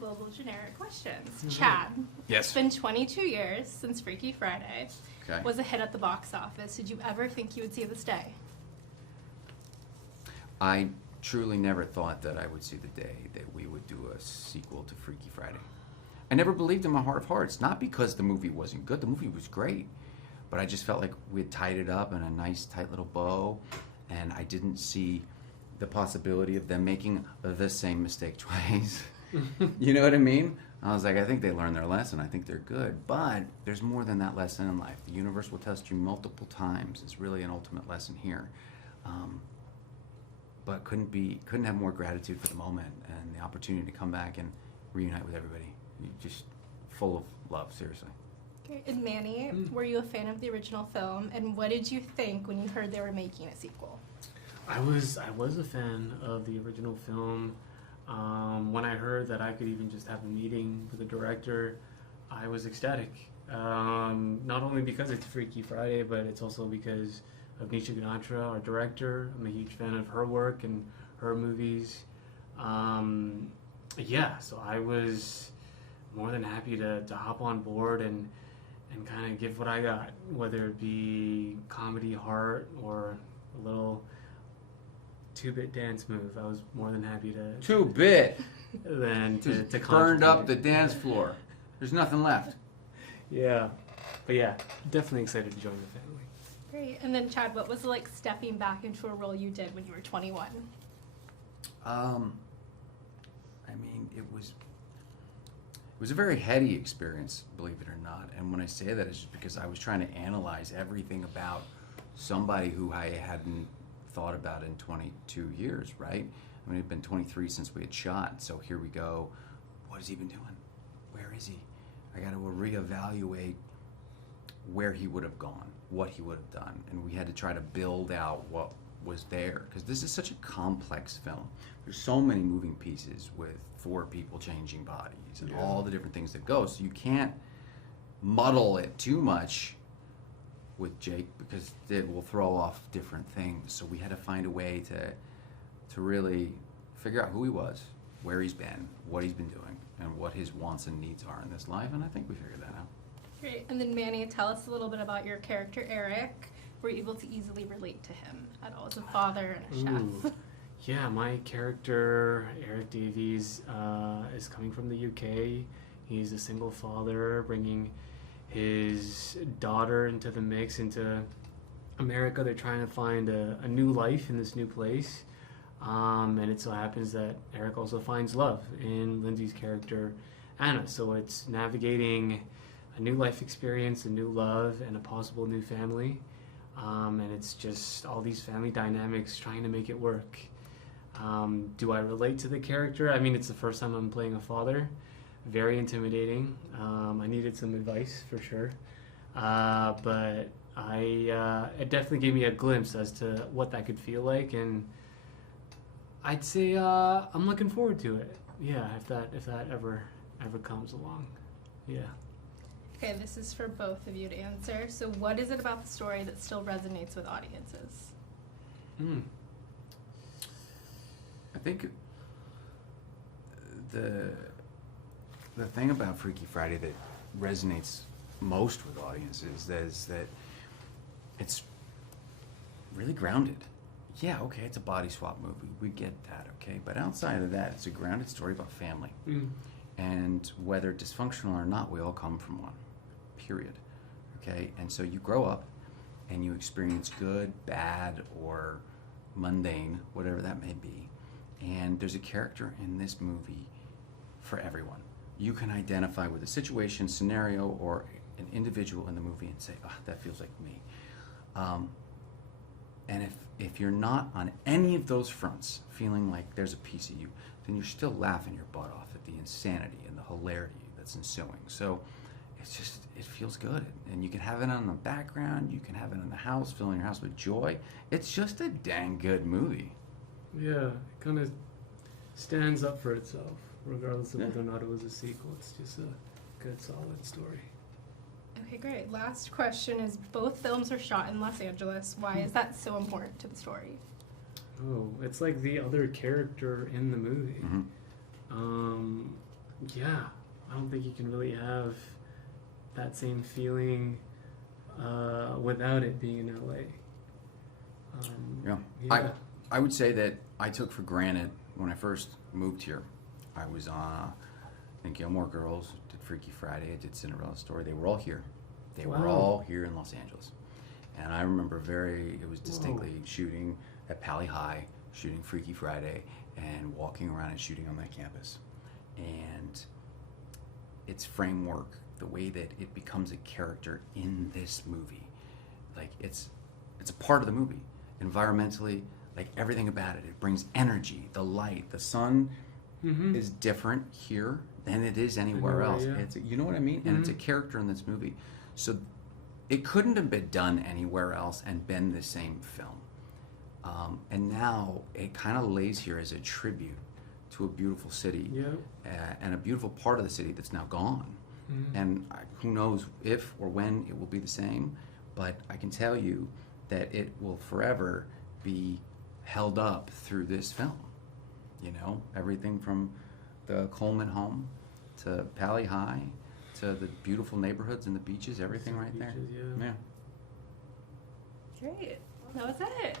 global generic questions. Chad. Yes. It's been 22 years since Freaky Friday. Okay. Was a hit at the box office. Did you ever think you would see this day? I truly never thought that I would see the day that we would do a sequel to Freaky Friday. I never believed in my heart of hearts, not because the movie wasn't good. The movie was great, but I just felt like we had tied it up in a nice, tight little bow, and I didn't see the possibility of them making the same mistake twice. You know what I mean? I was like, I think they learned their lesson. I think they're good. But there's more than that lesson in life. The universe will test you multiple times. It's really an ultimate lesson here. But couldn't have more gratitude for the moment and the opportunity to come back and reunite with everybody. Just full of love, seriously. Okay. And Manny, were you a fan of the original film? And what did you think when you heard they were making a sequel? I was a fan of the original film. When I heard that I could even just have a meeting with the director, I was ecstatic. Not only because it's Freaky Friday, but it's also because of Nisha Ganatra, our director. I'm a huge fan of her work and her movies. So I was more than happy to hop on board and kind of give what I got, whether it be comedy, heart, or a little 2-bit dance move. I was more than happy to 2-bit. Then to Burned up the dance floor. There's nothing left. Yeah, but yeah, definitely excited to join the family. Great. And then Chad, what was it like stepping back into a role you did when you were 21? I mean, it was a very heady experience, believe it or not. And when I say that, it's just because I was trying to analyze everything about somebody who I hadn't thought about in 22 years, right? I mean, it'd been 23 since we had shot, so here we go. What has he been doing? Where is he? I got to reevaluate where he would have gone, what he would have done, and we had to try to build out what was there, because this is such a complex film. There's so many moving pieces with 4 people changing bodies and all the different things that go, so you can't muddle it too much with Jake because it will throw off different things. So we had to find a way to really figure out who he was, where he's been, what he's been doing, and what his wants and needs are in this life, and I think we figured that out. Great. And then Manny, tell us a little bit about your character Eric. Were you able to easily relate to him at all as a father and a chef? Yeah, my character, Eric Davies, is coming from the UK. He's a single father, bringing his daughter into the mix, into America. They're trying to find a new life in this new place. And it so happens that Eric also finds love in Lindsay's character, Anna. So it's navigating a new life experience, a new love, and a possible new family. And it's just all these family dynamics trying to make it work. Do I relate to the character? I mean, it's the first time I'm playing a father. Very intimidating. I needed some advice for sure. But it definitely gave me a glimpse as to what that could feel like, and I'd say I'm looking forward to it. Yeah, if that ever comes along. Yeah. Okay, this is for both of you to answer. So what is it about the story that still resonates with audiences? I think the thing about Freaky Friday that resonates most with audiences is that it's really grounded. Yeah, okay, it's a body swap movie. We get that, okay? But outside of that, it's a grounded story about family. And whether dysfunctional or not, we all come from one, period. Okay? And so you grow up and you experience good, bad, or mundane, whatever that may be. And there's a character in this movie for everyone. You can identify with a situation, scenario, or an individual in the movie and say, oh, that feels like me. And if you're not on any of those fronts feeling like there's a piece of you, then you're still laughing your butt off at the insanity and the hilarity that's ensuing. So it's just, it feels good. And you can have it on the background, you can have it in the house, filling your house with joy. It's just a dang good movie. Yeah, it kind of stands up for itself, regardless of whether or not it was a sequel. It's just a good, solid story. Okay, great. Last question is, both films are shot in Los Angeles. Why is that so important to the story? Oh, it's like the other character in the movie. Yeah, I don't think you can really have that same feeling without it being in LA. Yeah. I would say that I took for granted when I first moved here. I was on, I think, Gilmore Girls, did Freaky Friday, I did Cinderella Story. They were all here. They were all here in Los Angeles. And I remember it was distinctly shooting at Pali High, shooting Freaky Friday, and walking around and shooting on that campus. And its framework, the way that it becomes a character in this movie, like it's a part of the movie. Environmentally, like everything about it, it brings energy, the light, the sun is different here than it is anywhere else. Yeah. It's, you know what I mean? And it's a character in this movie. So it couldn't have been done anywhere else and been the same film. And now it kind of lays here as a tribute to a beautiful city and a beautiful part of the city that's now gone. And who knows if or when it will be the same, but I can tell you that it will forever be held up through this film. You know, everything from the Coleman home to Pali High to the beautiful neighborhoods and the beaches, everything right there. Beaches, yeah. Yeah. Great. Well, that was it.